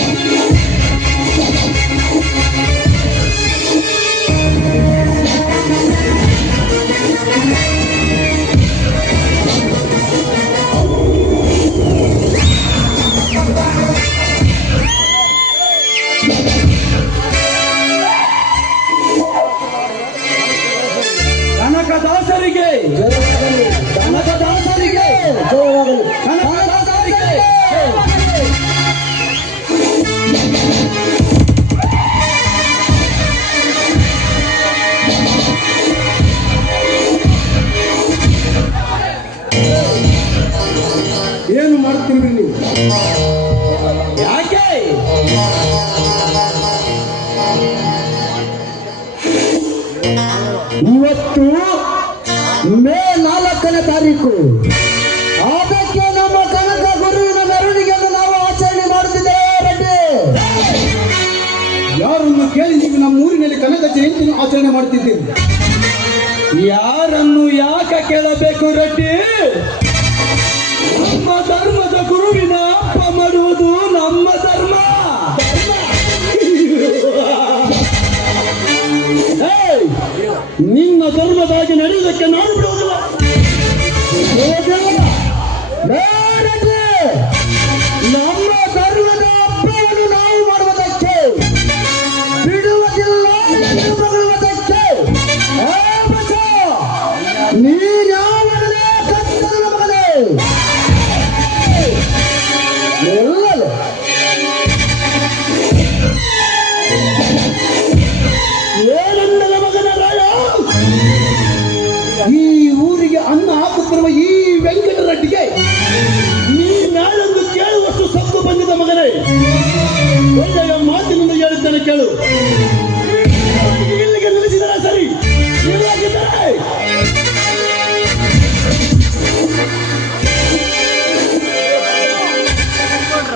Thank you. ನೀವು ಯಾಕೆ? ಇವತ್ತು ಮೇ ನಾಲ್ಕನೇ ತಾರೀಕು. ಅದಕ್ಕೆ ನಮ್ಮ ಕನಕ ಗುರುವಿನ ಮೆರವಣಿಗೆಯನ್ನು ನಾವು ಆಚರಣೆ ಮಾಡುತ್ತಿದ್ದೇವೆ ರೆಡ್ಡಿ ಯಾರನ್ನು ಕೇಳಿ ನೀವು ನಮ್ಮ ಊರಿನಲ್ಲಿ ಕನಕ ಜಯಂತಿಯನ್ನು ಆಚರಣೆ ಮಾಡುತ್ತಿದ್ದೀರಿ? ಯಾರನ್ನು ಯಾಕೆ ಕೇಳಬೇಕು ರೆಡ್ಡಿ ನಮ್ಮ ಧರ್ಮದ ಗುರುವಿನ ಅಪ್ಪ ಮಾಡುವುದು ನಮ್ಮ ಧರ್ಮ! ನಿನ್ನ ಧರ್ಮದಾಗಿ ನಡೆಯುವುದಕ್ಕೆ ನಾನು ಬಿಡುವುದಿಲ್ಲ ಹೇಳಿದ್ದೇನೆ ಕೇಳು ಇಲ್ಲಿಗೆ ನಿಲ್ಲಿಸಿದರೆ ಸರಿ ಇಲ್ಲಾಗಿದ್ದರೆ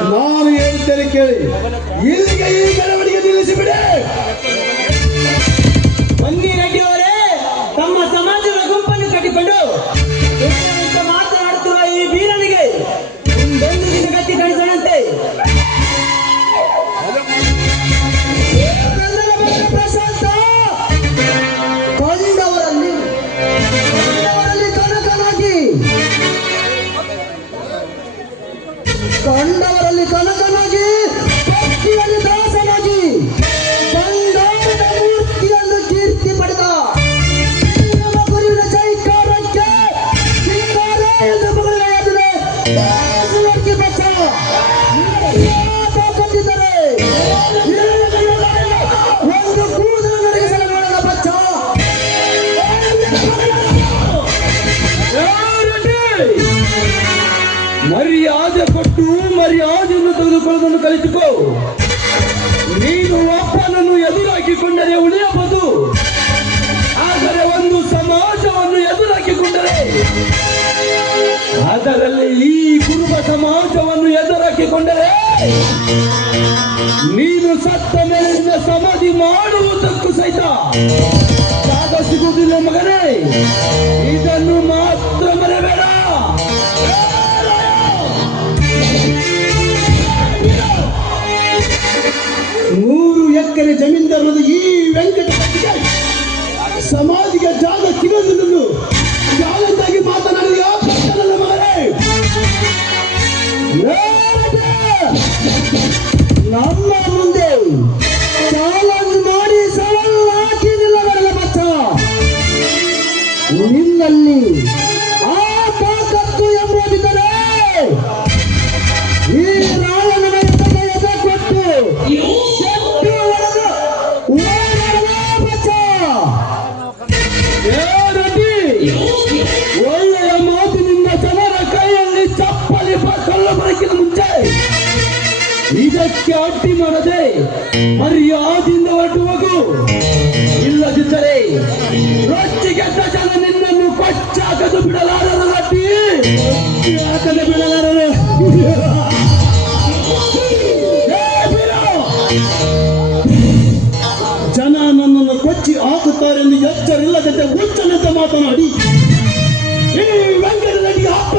ನಾನು ಹೇಳುತ್ತೇನೆ ಕೇಳಿ ಇಲ್ಲಿಗೆ ಈ ಮೆರವಣಿಗೆ ನಿಲ್ಲಿಸಿಬಿಡಿ ಮರ್ಯಾದೆ ಕೊಟ್ಟು ಮರ್ಯಾದೆಯನ್ನು ತೆಗೆದುಕೊಳ್ಳುವುದನ್ನು ಕಲಿತುಕೋ ನೀನು ಅಪ್ಪನನ್ನು ಎದುರಾಕಿಕೊಂಡರೆ ಉಳಿಯಬಹುದು. ಆದರೆ ಒಂದು ಸಮಾಜವನ್ನು ಎದುರಾಕಿಕೊಂಡರೆ, ಅದರಲ್ಲಿ ಈ ಕುರುಬ ಸಮಾಜವನ್ನು ಎದುರಾಕಿಕೊಂಡರೆ, ನೀನು ಸತ್ತ ಮೇಲೆ ನಿನ್ನ ಸಮಾಧಿ ಮಾಡುವುದಕ್ಕೂ ಸಹಿತ ಜಾಗ ಸಿಗುವುದಿಲ್ಲ ಮಗನೇ. ಇದನ್ನು ಮಾತ್ರ ಸಮಾಧಿಗೆ ಜಾಗ ಸಿಗೋದಿಲ್ಲ ಇದಕ್ಕೆ ಅಡ್ಡಿ ಮಾಡದೆ ಮರ್ಯಾದಿಂದ ಹೊರಟು ಹೋಗು. ಇಲ್ಲದಿದ್ದರೆ ರೊಚ್ಚಿಗೆದ್ದ ಜನ ನಿನ್ನನ್ನು ಕೊಚ್ಚಾಕದು ಬಿಡಲಾರರು ರಡ್ಡಿ ಯಾಕಂದ್ರೆ ಬಿಡಲಾರರು. ಜನ ನನ್ನನ್ನು ಕೊಚ್ಚಿ ಹಾಕುತ್ತಾರೆ ಎಂದು ಎಚ್ಚರಿಲ್ಲದಂತೆ ಹುಚ್ಚನಂತೆ ಮಾತನಾಡಿ. ಈ ವೆಂಕಟರೆಡ್ಡಿ ಅಪ್ಪ